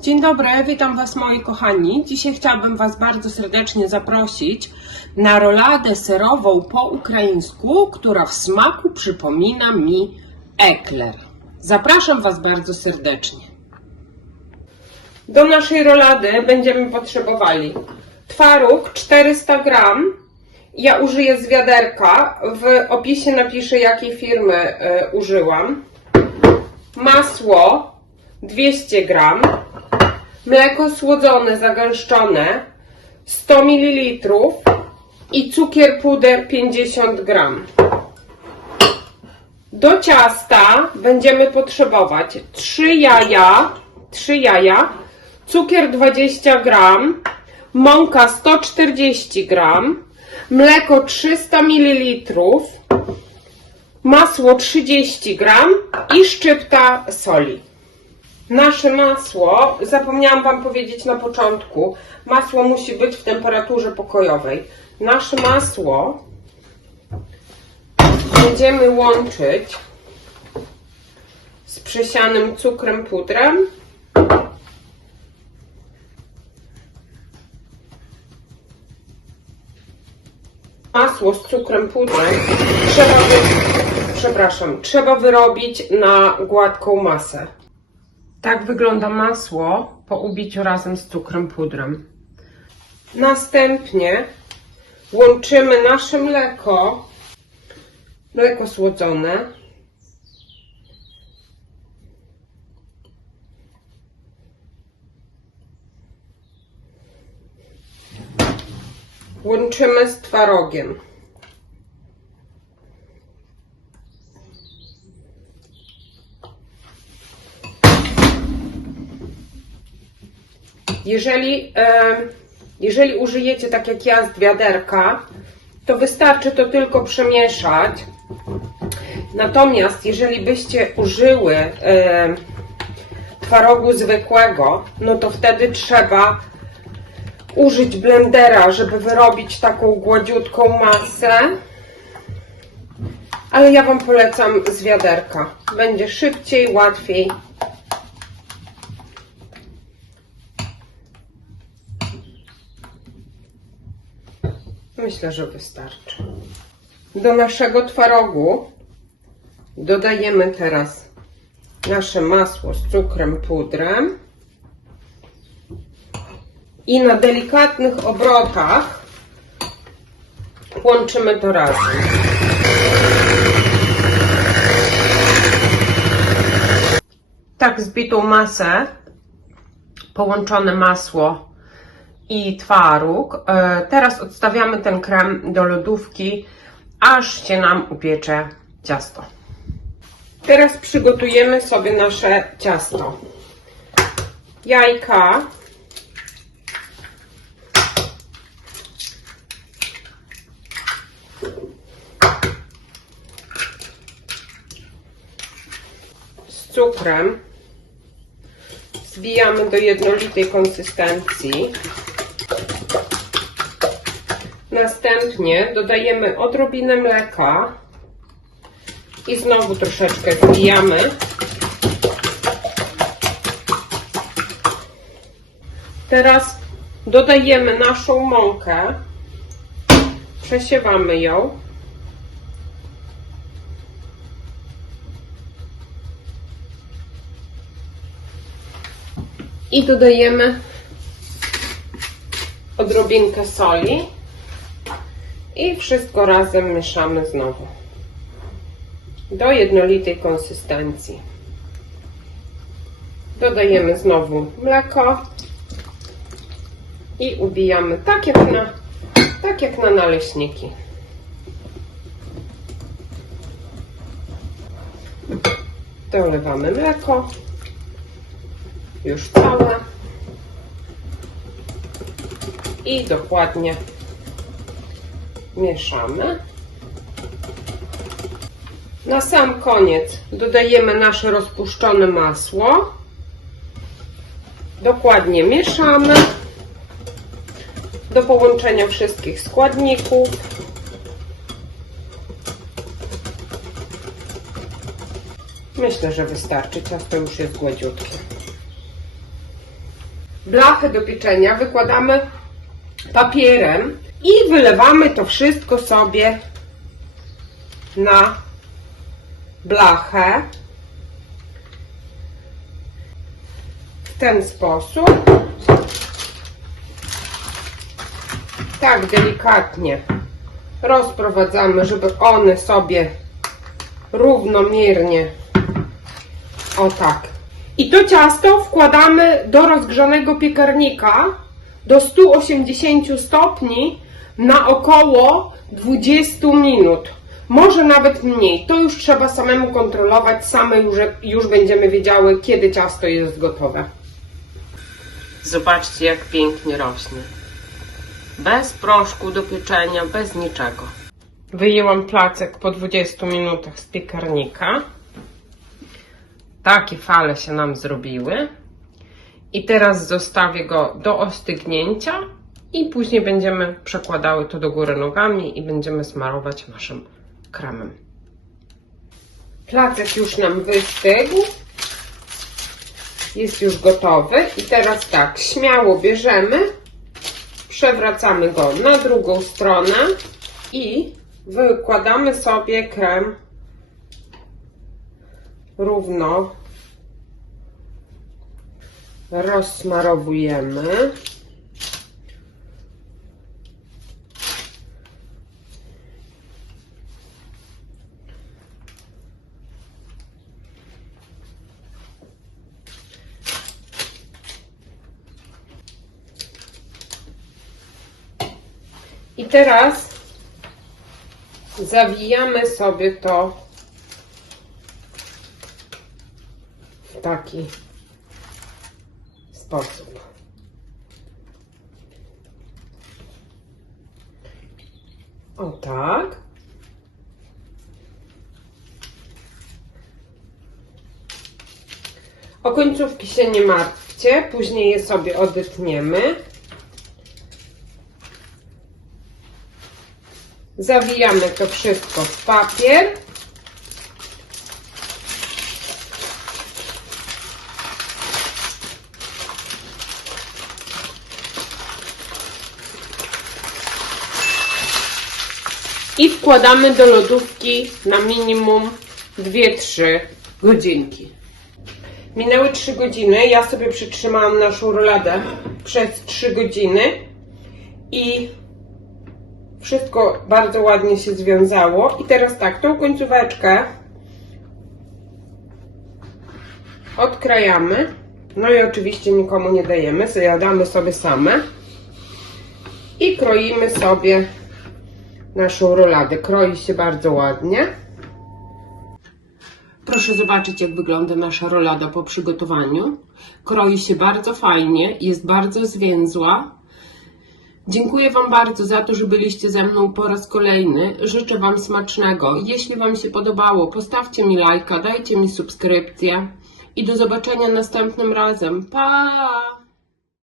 Dzień dobry, witam Was moi kochani. Dzisiaj chciałabym Was bardzo serdecznie zaprosić na roladę serową po ukraińsku, która w smaku przypomina mi ekler. Zapraszam Was bardzo serdecznie. Do naszej rolady będziemy potrzebowali twaróg 400 gram. Ja użyję z wiaderka. W opisie napiszę jakiej firmy y, użyłam. Masło 200 gram. Mleko słodzone, zagęszczone 100 ml i cukier puder 50 gram. Do ciasta będziemy potrzebować 3 jaja, 3 jaja, cukier 20 gram, mąka 140 gram, mleko 300 ml, masło 30 gram i szczypta soli. Nasze masło, zapomniałam Wam powiedzieć na początku, masło musi być w temperaturze pokojowej. Nasze masło będziemy łączyć z przesianym cukrem pudrem. Masło z cukrem pudrem trzeba, wy... przepraszam, trzeba wyrobić na gładką masę. Tak wygląda masło po ubiciu razem z cukrem pudrem. Następnie łączymy nasze mleko, mleko słodzone. Łączymy z twarogiem. Jeżeli, jeżeli użyjecie tak jak ja z wiaderka, to wystarczy to tylko przemieszać. Natomiast jeżeli byście użyły twarogu zwykłego, no to wtedy trzeba użyć blendera, żeby wyrobić taką gładziutką masę. Ale ja Wam polecam z wiaderka. Będzie szybciej, łatwiej. Myślę, że wystarczy. Do naszego twarogu dodajemy teraz nasze masło z cukrem pudrem i na delikatnych obrotach łączymy to razem. Tak zbitą masę, połączone masło i twaróg. E, Teraz odstawiamy ten krem do lodówki, aż się nam upiecze ciasto. Teraz przygotujemy sobie nasze ciasto. Jajka. Z cukrem. Zbijamy do jednolitej konsystencji. Następnie dodajemy odrobinę mleka i znowu troszeczkę zbijamy. Teraz dodajemy naszą mąkę, przesiewamy ją. I dodajemy odrobinkę soli i wszystko razem mieszamy znowu do jednolitej konsystencji. Dodajemy znowu mleko i ubijamy tak jak na, tak jak na naleśniki. Dolewamy mleko, już całe i dokładnie mieszamy. Na sam koniec dodajemy nasze rozpuszczone masło. Dokładnie mieszamy do połączenia wszystkich składników. Myślę, że wystarczy. Ciasto już jest gładziutkie. blachę do pieczenia wykładamy papierem i wylewamy to wszystko sobie na blachę w ten sposób. Tak delikatnie rozprowadzamy, żeby one sobie równomiernie o tak. I to ciasto wkładamy do rozgrzanego piekarnika do 180 stopni na około 20 minut. Może nawet mniej. To już trzeba samemu kontrolować. Same już, już będziemy wiedziały, kiedy ciasto jest gotowe. Zobaczcie, jak pięknie rośnie. Bez proszku do pieczenia, bez niczego. Wyjęłam placek po 20 minutach z piekarnika. Takie fale się nam zrobiły. I teraz zostawię go do ostygnięcia i później będziemy przekładały to do góry nogami i będziemy smarować naszym kremem. Placek już nam wystygł. Jest już gotowy i teraz tak, śmiało bierzemy, przewracamy go na drugą stronę i wykładamy sobie krem równo rozsmarowujemy. Teraz zawijamy sobie to w taki sposób. O tak. O końcówki się nie martwcie, później je sobie odetniemy. Zawijamy to wszystko w papier. I wkładamy do lodówki na minimum 2-3 godzinki. Minęły 3 godziny. Ja sobie przytrzymałam naszą roladę przez 3 godziny i wszystko bardzo ładnie się związało. I teraz tak, tą końcóweczkę odkrajamy. No i oczywiście nikomu nie dajemy, zjadamy sobie same. I kroimy sobie naszą roladę. Kroi się bardzo ładnie. Proszę zobaczyć, jak wygląda nasza rolada po przygotowaniu. Kroi się bardzo fajnie, jest bardzo zwięzła. Dziękuję Wam bardzo za to, że byliście ze mną po raz kolejny. Życzę Wam smacznego. Jeśli Wam się podobało, postawcie mi lajka, dajcie mi subskrypcję i do zobaczenia następnym razem. Pa!